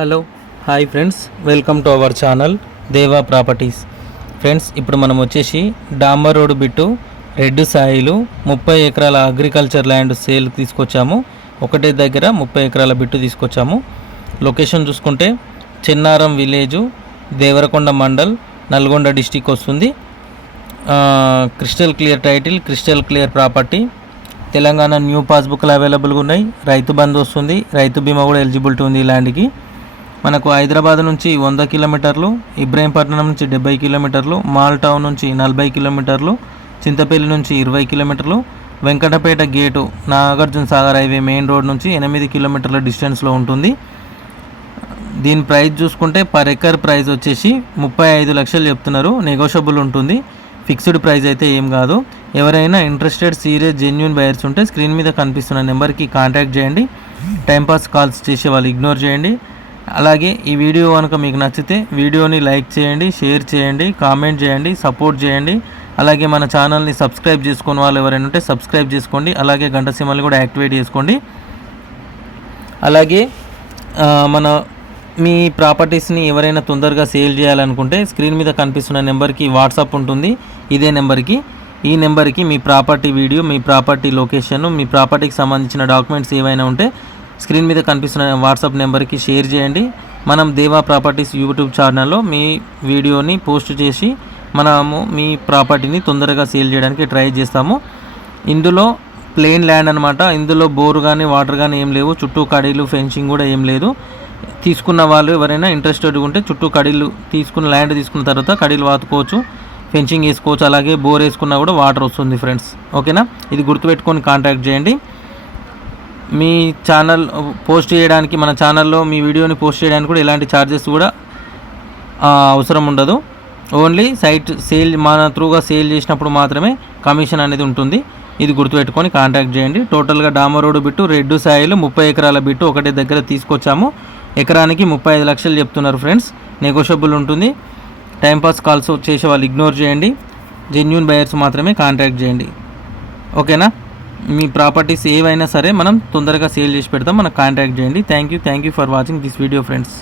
Hello hi friends welcome to our channel Deva properties. Friends ఇప్పుడు మనం వచ్చేసి డాంబర్ రోడ్ బిట్టు రెడ్ సాయిలు ముప్పై ఎకరాల అగ్రికల్చర్ ల్యాండ్ సేల్ తీసుకొచ్చాము. ఒకటే దగ్గర ముప్పై ఎకరాల బిట్టు తీసుకొచ్చాము. లొకేషన్ చూసుకుంటే చెన్నారం విలేజు దేవరకొండ మండల్ నల్గొండ డిస్టిక్ వస్తుంది. Crystal clear title crystal clear property. Telangana new పాస్బుక్లు అవైలబుల్గా ఉన్నాయి. రైతు బంధు వస్తుంది. రైతు బీమా కూడా ఎలిజిబిలిటీ ఉంది ఈ ల్యాండ్కి. మనకు హైదరాబాద్ నుంచి వంద కిలోమీటర్లు ఇబ్రాహీంపట్నం నుంచి డెబ్బై కిలోమీటర్లు మాల్ టౌన్ నుంచి నలభై కిలోమీటర్లు చింతపల్లి నుంచి ఇరవై కిలోమీటర్లు Venkatapeta gate Nagarjuna Sagar highway main road నుంచి ఎనిమిది కిలోమీటర్ల డిస్టెన్స్లో ఉంటుంది. దీని ప్రైస్ చూసుకుంటే పర్ ఎకర్ ప్రైస్ వచ్చేసి ముప్పై ఐదు లక్షలు చెప్తున్నారు. నెగోషియబుల్ ఉంటుంది. ఫిక్స్డ్ ప్రైస్ అయితే ఏం కాదు. ఎవరైనా ఇంట్రెస్టెడ్ సీరియస్ జెన్యున్ బయర్స్ ఉంటే స్క్రీన్ మీద కనిపిస్తున్న నెంబర్కి కాంటాక్ట్ చేయండి. టైంపాస్ కాల్స్ చేసే వాళ్ళు ఇగ్నోర్ చేయండి. అలాగే ఈ వీడియో కనుక మీకు నచ్చితే వీడియోని లైక్ చేయండి షేర్ చేయండి కామెంట్ చేయండి సపోర్ట్ చేయండి. అలాగే మన ఛానల్ని సబ్స్క్రైబ్ చేసుకుని వాళ్ళు ఎవరైనా ఉంటే సబ్స్క్రైబ్ చేసుకోండి. అలాగే గంట సిమ్మల్ని కూడా యాక్టివేట్ చేసుకోండి. అలాగే మన మీ ప్రాపర్టీస్ని ఎవరైనా తొందరగా సేల్ చేయాలనుకుంటే స్క్రీన్ మీద కనిపిస్తున్న నెంబర్కి వాట్సాప్ ఉంటుంది. ఇదే నెంబర్కి. ఈ నెంబర్కి మీ ప్రాపర్టీ వీడియో మీ ప్రాపర్టీ లొకేషన్ మీ ప్రాపర్టీకి సంబంధించిన డాక్యుమెంట్స్ ఏవైనా ఉంటే స్క్రీన్ మీద కనిపిస్తున్న వాట్సాప్ నెంబర్కి షేర్ చేయండి. మనం దేవా ప్రాపర్టీస్ యూట్యూబ్ ఛానల్లో మీ వీడియోని పోస్ట్ చేసి మనము మీ ప్రాపర్టీని తొందరగా సేల్ చేయడానికి ట్రై చేస్తాము. ఇందులో ప్లెయిన్ ల్యాండ్ అనమాట ఇందులో బోర్ కానీ వాటర్ కానీ ఏం లేవు. చుట్టూ కడీలు ఫెన్సింగ్ కూడా ఏం లేదు. తీసుకున్న వాళ్ళు ఎవరైనా ఇంట్రెస్టెడ్ ఉంటే చుట్టూ కడీలు తీసుకున్న ల్యాండ్ తీసుకున్న తర్వాత కడీలు వాతుకోవచ్చు. ఫెన్సింగ్ వేసుకోవచ్చు. అలాగే బోర్ వేసుకున్నా కూడా వాటర్ వస్తుంది ఫ్రెండ్స్. ఓకేనా? ఇది గుర్తుపెట్టుకొని కాంటాక్ట్ చేయండి. మీ ఛానల్ పోస్ట్ చేయడానికి మన ఛానల్లో మీ వీడియోని పోస్ట్ చేయడానికి కూడా ఎలాంటి ఛార్జెస్ కూడా అవసరం ఉండదు. ఓన్లీ సైట్ సేల్ మన త్రూగా సేల్ చేసినప్పుడు మాత్రమే కమిషన్ అనేది ఉంటుంది. ఇది గుర్తుపెట్టుకొని కాంటాక్ట్ చేయండి. టోటల్గా డామర్ రోడ్డు బిట్టు రెడ్డు సాయిలు ముప్పై ఎకరాల బిట్టు ఒకటే దగ్గర తీసుకొచ్చాము. ఎకరానికి ముప్పై ఐదు లక్షలు చెప్తున్నారు ఫ్రెండ్స్ నెగోషియబుల్ ఉంటుంది. టైంపాస్ కాల్స్ చేసే వాళ్ళు ఇగ్నోర్ చేయండి. జెన్యున్ బయర్స్ మాత్రమే కాంటాక్ట్ చేయండి. ఓకేనా మీ ప్రాపర్టీస్ ఏవైనా సరే మనం తొందరగా సేల్ చేసి పెడతాం మనకు కాంటాక్ట్ చేయండి. Thank you thank you for watching this video friends